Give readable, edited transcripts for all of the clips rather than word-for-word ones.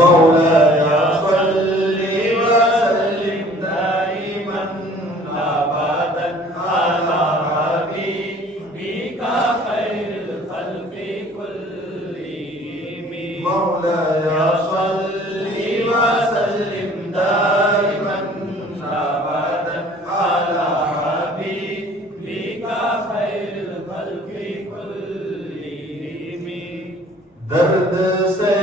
مولاي صل وسلم دائما ابدا على حبيبك خير الخلق كلهم مولاي صل وسلم دائما ابدا على حبيبك خير الخلق كلهم درد سے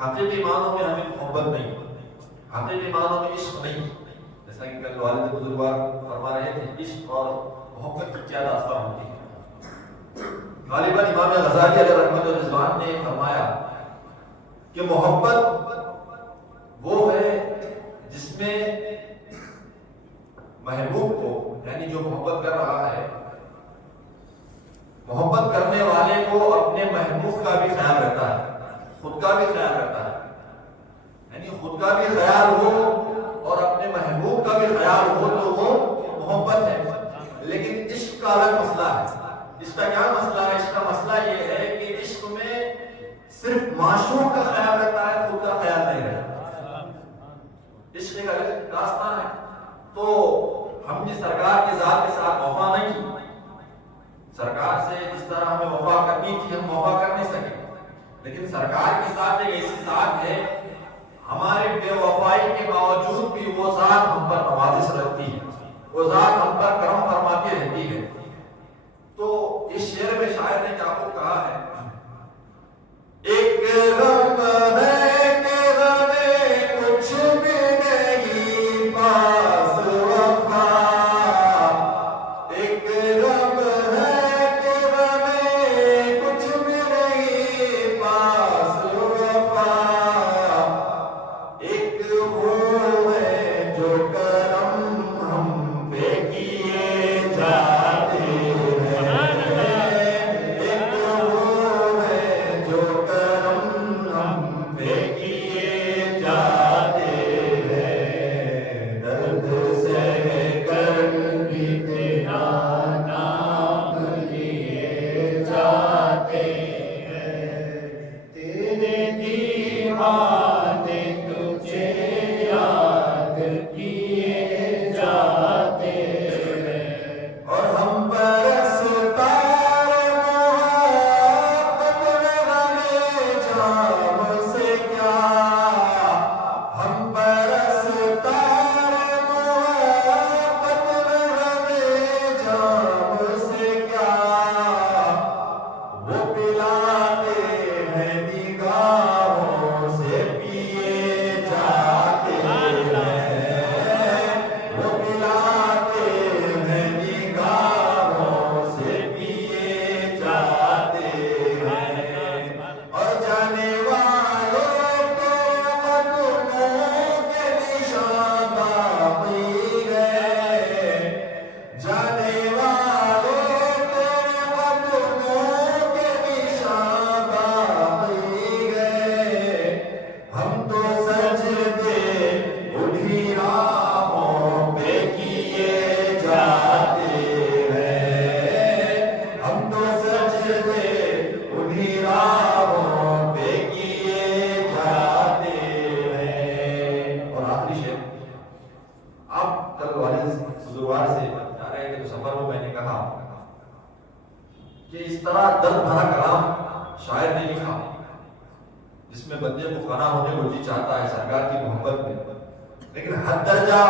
حقیقی معنوں میں ہمیں محبت نہیں، حقیقی معنوں میں عشق نہیں. جیسا کہ کل والد بزرگوار فرما رہے تھے عشق اور محبت کی کیا داستان ہوتی ہے. غالباً امام غزالی علیہ رحمۃ الرضوان نے فرمایا کہ محبت وہ ہے جس میں محبوب کو، یعنی جو محبت کر رہا ہے، محبت کرنے والے کو اپنے محبوب کا بھی خیال رہتا ہے، خود کا بھی خیال رہتا ہے. یعنی خود کا بھی خیال ہو اور اپنے محبوب کا بھی خیال ہو تو وہ محبت ہے. لیکن عشق کا الگ مسئلہ ہے. اس کا کیا مسئلہ ہے؟ اس کا مسئلہ یہ ہے کہ عشق میں صرف معشوق کا خیال رہتا ہے، خود کا خیال نہیں رہتا. عشق ایک الگ راستہ ہے. تو ہم نے سرکار کی ذات کے ساتھ وفا نہیں کی. سرکار سے جس طرح ہمیں وفا کرنی تھی ہم وفا کر نہیں سکے. لیکن سرکار کی ذات ایک ایسی ذات ہے، ہمارے بے وفائی کے باوجود بھی وہ ذات ہم پر نوازش رکھتی ہے، وہ ذات ہم پر کرم فرماتی رہتی ہے. تو اس شعر میں شاعر نے کیا کو کہا ہے، ایک غم ہے کہ غمِ کچھ بھی نہیں پاس وفا، ایک غم ہے کہ غمِ کچھ بھی نہیں پاس وفا، ایک وہ ہے جو کرم ہم پہ کیے جاتے ہیں، ایک وہ ہے جو کرم ہم پہ کیے طرح درد بھرا کلام شاعر نے لکھا جس میں بندے کو فنا ہونے کو جی چاہتا ہے سرکار کی محبت میں، لیکن حد درجہ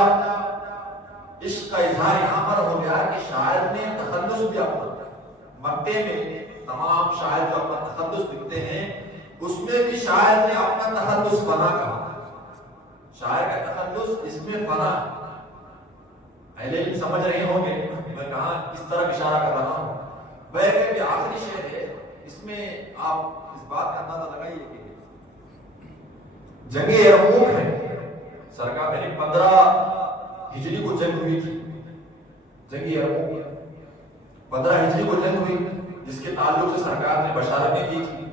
عشق کا اظہار یہاں پر ہو گیا کہ شاعر نے تخلص بھی اپنا، مکے میں تمام شاعر جو اپنا تخلص لکھتے ہیں اس میں بھی شاعر نے اپنا تخلص فنا کہا. شاعر کا تخلص اس میں فنا. اہل علم سمجھ رہے ہوں گے میں کہاں کس طرح اشارہ کر رہا ہوں. بہرکہ کہ آخری شعر ہے، اس میں آپ اس بات کا اندازہ لگائیے کہ جنگ یرموک ہے، سرکار یعنی 15 ہجری کو جنگ ہوئی تھی. جنگ یرموک 15 ہجری کو جنگ ہوئی جس کے تعلق سے سرکار نے بشارتیں کی تھی.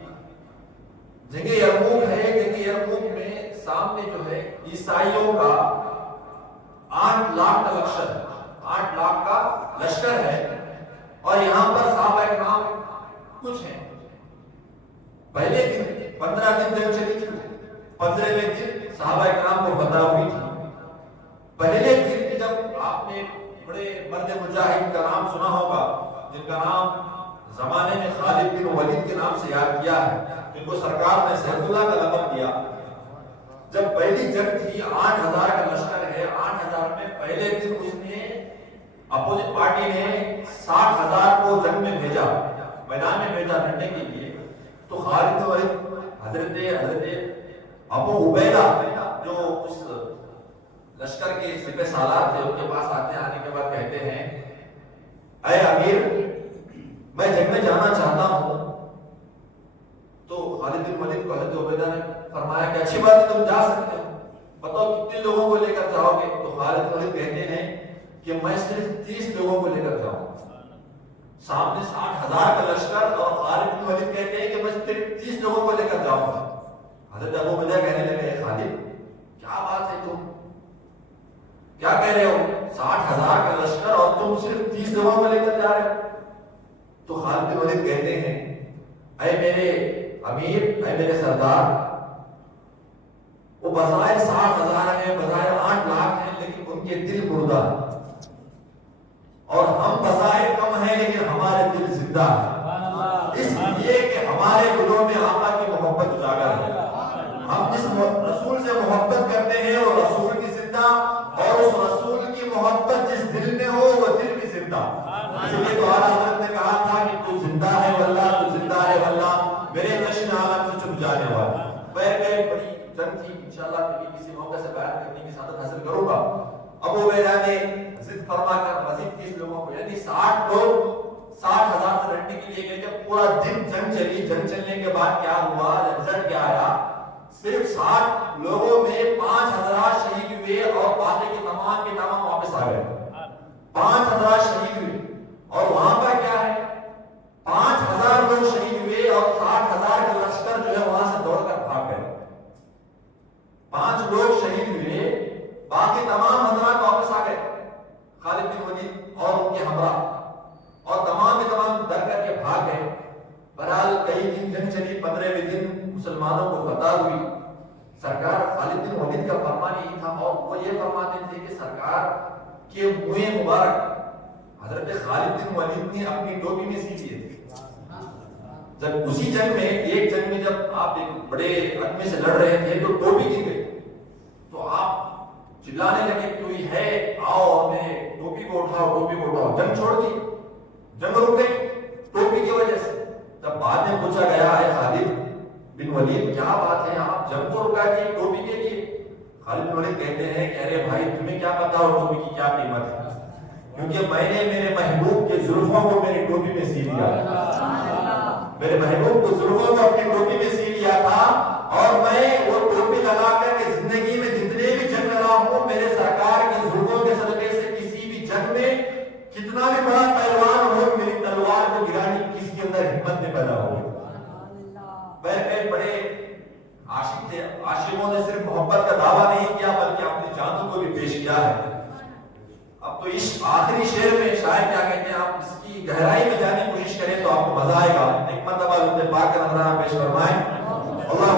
جنگ یرموک ہے، جنگ یرموک میں سامنے جو ہے عیسائیوں کا 8 لاکھ کا لشکر، 8 لاکھ کا لشکر ہے، اور یہاں پر صحابہ کرام کچھ ہیں. پہلے دن 15 دن جنگ چلی تھی، 15ویں دن صحابہ کرام کو فتح ہوئی تھی. پہلے دن جب آپ نے بڑے مرد مجاہد کا نام سنا ہوگا جن کا نام زمانے میں خالد بن ولید کے نام سے یاد کیا ہے، جن کو سرکار نے سیف اللہ کا لقب دیا. جب پہلی جنگ تھی 8000 کا لشکر ہے، 8000 میں پہلے دن اس نے اپوزٹ پارٹی نے 60000 کو جنگ میں بھیجا، میدان میں بھیجا لڑنے کے لیے. تو خالد بن ولید حضرت ابو عبیدہ جو اس لشکر کے سپہ سالار تھے ان کے پاس آنے کے بعد کہتے ہیں اے امیر میں جنگ میں جانا چاہتا ہوں. تو خالد بن ولید کو حضرت عبیدہ نے فرمایا کہ اچھی بات ہے تم جا سکتے ہو، بتاؤ کتنے لوگوں کو لے کر جاؤ گے. تو خالد بن ولید کہتے ہیں کہ میں صرف 30 لوگوں کو لے کر جاؤں. سامنے 60000 کا لشکر اور خالد بن ولید کہتے ہیں کہ میں صرف 30 لوگوں کو لے کر جاؤں گا. حضرت ابو عبیدہ کہنے لگے اے خالد کیا بات ہے، تم کیا کہہ رہے ہو، 60000 کا لشکر اور تم صرف 30 لوگوں کو لے کر جا رہے ہو. تو خالد بن ولید کہتے ہیں اے میرے امیر، اے میرے سردار، وہ بظاہر 60,000 ہیں، بظاہر 8 لاکھ ہیں، لیکن ان کے دل مردہ ہیں، اور ہم بظاہر کم ہیں لیکن ہمارے دل زندہ ہیں، اس لیے کہ ہمارے دلوں میں آقا کی محبت اجاگر ہے. ہم جس رسول سے محبت کرتے ہیں وہ رسول کی زندہ، اور اس رسول کی محبت جس دل میں ہو وہ دل بھی زندہ. اس لیے تو اعلیٰ حضرت نے کہا تھا کہ تو زندہ ہے واللہ، تو زندہ ہے واللہ، میرے جشن عالم سے چھپ جانے والا. بڑی جنگ تھی، انشاءاللہ کبھی کسی موقع سے بیان کرنے کی سعادت حاصل کروں گا. ابو عبیدہ نے ضد فرما کر مزید 30 لوگوں کو، یعنی 60 لوگ 60,000 سے لڑنے کے لیے گئے. جب پورا دن جنگ چلی، جنگ چلنے کے بعد کیا ہوا، رزلٹ کیا آیا، صرف 60 لوگوں میں 5000 شہید ہوئے اور باقی کے تمام واپس آ گئے. 5000 شہید ہوئے، اور وہاں پر کیا ہے 5000 لوگ شہید ہوئے اور 60,000 کا لشکر جو ہے وہاں سے دوڑ کر بھاگ گئے. 5 لوگ شہید ہوئے، باقی تمام حضرات واپس آ گئے. خالد بن ولید اور ان کے ہمراہ، اور تمام ڈر کر کے بھاگ گئے. بہرحال کئی دن جنگ چلی، 15ویں دن مسلمانوں کو فتح ہوئی. سرکار خالد بن ولید کا فرمان یہی تھا، اور وہ یہ فرماتے تھے کہ سرکار کے منہ مبارک حضرت خالد بن ولید نے اپنی ٹوپی میں سی دیے تھے. جب اسی جنگ میں، ایک جنگ میں جب آپ ایک بڑے عدمے سے لڑ رہے تھے تو ٹوپی گر گئی، تو آپ چلانے لگے کوئی ہے آؤ میں ٹوپی کو اٹھاؤ، ٹوپی کو اٹھاؤ. جنگ چھوڑ دی، جنگ رک گئی ٹوپی کی وجہ سے. تب بعد میں پوچھا گیا اے خالد بن ولید کیا بات ہے، آپ جنگ کو رکا دیے ٹوپی کے لیے؟ خالد بن ولید کہتے ہیں کہ ارے بھائی تمہیں کیا پتا ہو ٹوپی کی کیا قیمت ہے، کیونکہ میں نے میرے محبوب کے زلفوں کو میری ٹوپی میں سی دیا، میرے محبوب کو زلفوں کو اپنی ٹوپی میں سی لیا تھا، اور میں وہ ٹوپی لگا کر کے زندگی میں جتنے بھی جنگ لڑا ہوں میرے سرکار کی زلفوں کے صدقے سے کسی بھی جنگ میں کتنا بھی بڑا پہلوان ہو میری تلوار کو گرانے کی کسی کے اندر ہمت نہیں پیدا ہو. بڑے عاشق تھے، عاشقوں نے صرف محبت کا دعویٰ نہیں کیا بلکہ اپنی جانوں کو بھی پیش کیا ہے. اب تو اس آخری شعر میں شاید کیا کہتے ہیں، آپ اس کی گہرائی میں جانے کی کوشش کریں تو آپ کو مزہ آئے گا. ایک مرتبہ پاک کا نظرانہ پیش فرمائیں. اللہ